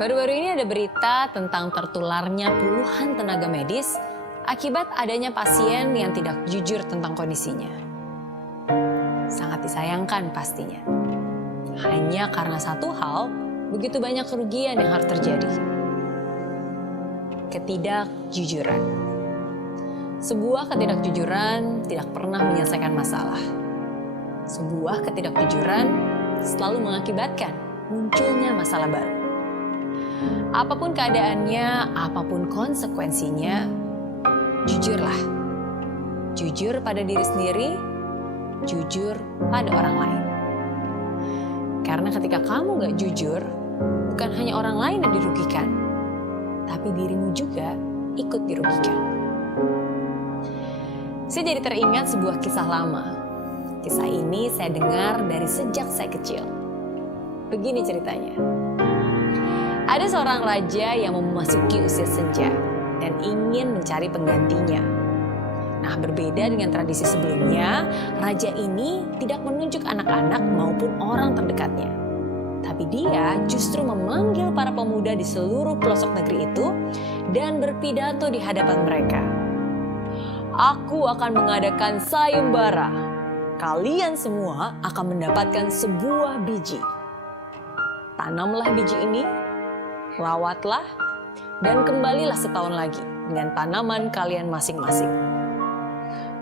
Baru-baru ini ada berita tentang tertularnya puluhan tenaga medis akibat adanya pasien yang tidak jujur tentang kondisinya. Sangat disayangkan pastinya. Hanya karena satu hal, begitu banyak kerugian yang harus terjadi. Ketidakjujuran. Sebuah ketidakjujuran tidak pernah menyelesaikan masalah. Sebuah ketidakjujuran selalu mengakibatkan munculnya masalah baru. Apapun keadaannya, apapun konsekuensinya, jujurlah. Jujur pada diri sendiri, jujur pada orang lain. Karena ketika kamu gak jujur, bukan hanya orang lain yang dirugikan, tapi dirimu juga ikut dirugikan. Saya jadi teringat sebuah kisah lama. Kisah ini saya dengar dari sejak saya kecil. Begini ceritanya. Ada seorang raja yang memasuki usia senja dan ingin mencari penggantinya. Nah, berbeda dengan tradisi sebelumnya, raja ini tidak menunjuk anak-anak maupun orang terdekatnya. Tapi dia justru memanggil para pemuda di seluruh pelosok negeri itu dan berpidato di hadapan mereka. Aku akan mengadakan sayembara. Kalian semua akan mendapatkan sebuah biji. Tanamlah biji ini, rawatlah, dan kembalilah setahun lagi dengan tanaman kalian masing-masing.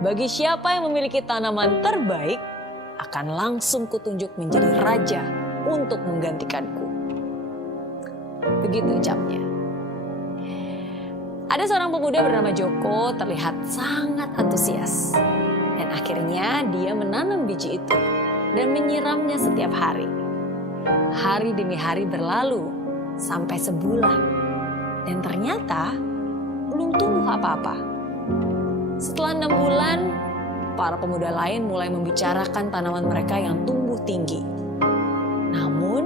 Bagi siapa yang memiliki tanaman terbaik, akan langsung kutunjuk menjadi raja untuk menggantikanku. Begitu ucapnya. Ada seorang pemuda bernama Joko terlihat sangat antusias. Dan akhirnya dia menanam biji itu dan menyiramnya setiap hari. Hari demi hari berlalu sampai sebulan. Dan ternyata belum tumbuh apa-apa. Setelah 6 bulan, para pemuda lain mulai membicarakan tanaman mereka yang tumbuh tinggi. Namun,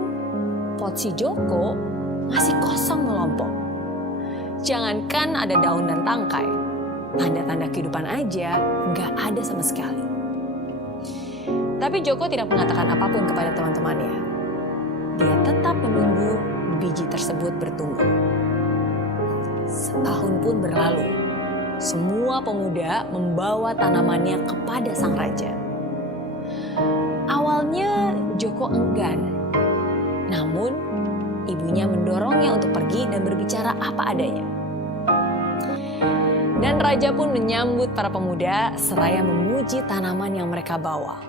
pot si Joko masih kosong melompong. Jangankan ada daun dan tangkai, tanda-tanda kehidupan aja nggak ada sama sekali. Tapi Joko tidak mengatakan apapun kepada teman-temannya. Dia tetap menunggu biji tersebut bertumbuh. Setahun pun berlalu. Semua pemuda membawa tanamannya kepada sang raja. Awalnya Joko enggan. Namun ibunya mendorongnya untuk pergi dan berbicara apa adanya. Dan raja pun menyambut para pemuda seraya memuji tanaman yang mereka bawa.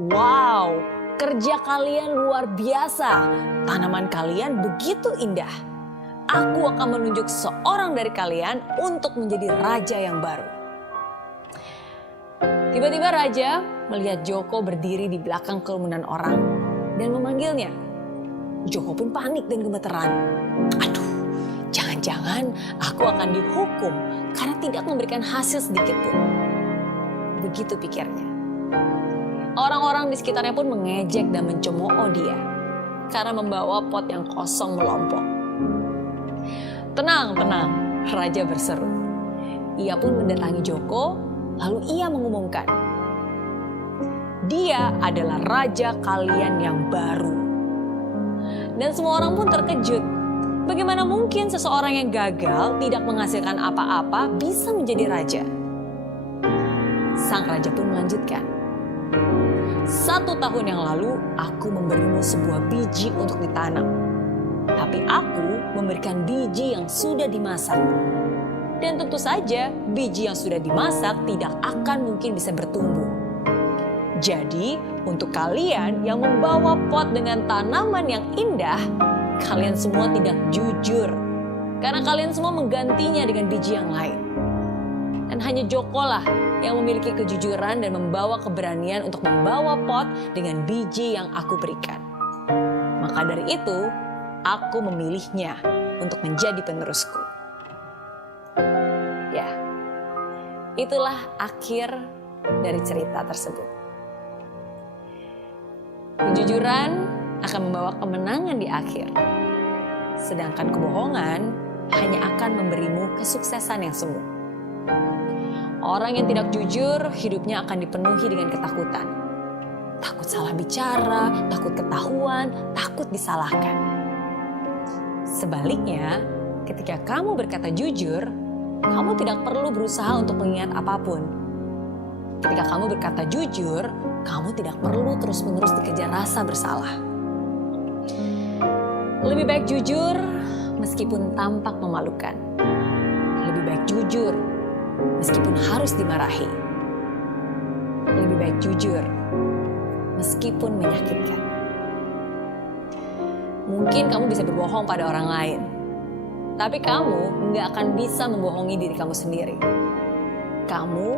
Wow, kerja kalian luar biasa. Tanaman kalian begitu indah. Aku akan menunjuk seorang dari kalian untuk menjadi raja yang baru. Tiba-tiba raja melihat Joko berdiri di belakang kerumunan orang dan memanggilnya. Joko pun panik dan gemeteran. Aduh, jangan-jangan aku akan dihukum karena tidak memberikan hasil sedikit pun. Begitu pikirnya. Orang-orang di sekitarnya pun mengejek dan mencemooh dia karena membawa pot yang kosong melompong. Tenang, tenang, raja berseru. Ia pun mendatangi Joko, lalu ia mengumumkan, dia adalah raja kalian yang baru. Dan semua orang pun terkejut. Bagaimana mungkin seseorang yang gagal tidak menghasilkan apa-apa bisa menjadi raja? Sang raja pun melanjutkan. 1 tahun yang lalu aku memberimu sebuah biji untuk ditanam. Tapi aku memberikan biji yang sudah dimasak. Dan tentu saja biji yang sudah dimasak tidak akan mungkin bisa bertumbuh. Jadi untuk kalian yang membawa pot dengan tanaman yang indah, kalian semua tidak jujur. Karena kalian semua menggantinya dengan biji yang lain. Dan hanya Joko lah yang memiliki kejujuran dan membawa keberanian untuk membawa pot dengan biji yang aku berikan. Maka dari itu, aku memilihnya untuk menjadi penerusku. Ya, itulah akhir dari cerita tersebut. Kejujuran akan membawa kemenangan di akhir. Sedangkan kebohongan hanya akan memberimu kesuksesan yang semu. Orang yang tidak jujur, hidupnya akan dipenuhi dengan ketakutan. Takut salah bicara, takut ketahuan, takut disalahkan. Sebaliknya, ketika kamu berkata jujur, kamu tidak perlu berusaha untuk mengingat apapun. Ketika kamu berkata jujur, kamu tidak perlu terus-menerus dikejar rasa bersalah. Lebih baik jujur meskipun tampak memalukan. Lebih baik jujur meskipun harus dimarahi. Lebih baik jujur meskipun menyakitkan. Mungkin kamu bisa berbohong pada orang lain, tapi kamu nggak akan bisa membohongi diri kamu sendiri. Kamu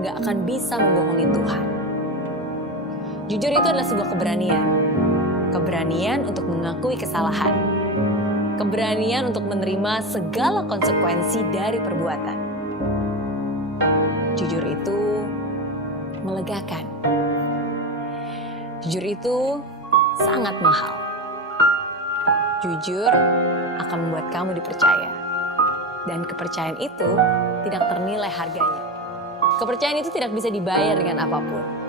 nggak akan bisa membohongi Tuhan. Jujur itu adalah sebuah keberanian. Keberanian untuk mengakui kesalahan. Keberanian untuk menerima segala konsekuensi dari perbuatan. Jujur itu melegakan. Jujur itu sangat mahal. Jujur akan membuat kamu dipercaya. Dan kepercayaan itu tidak ternilai harganya. Kepercayaan itu tidak bisa dibayar dengan apapun.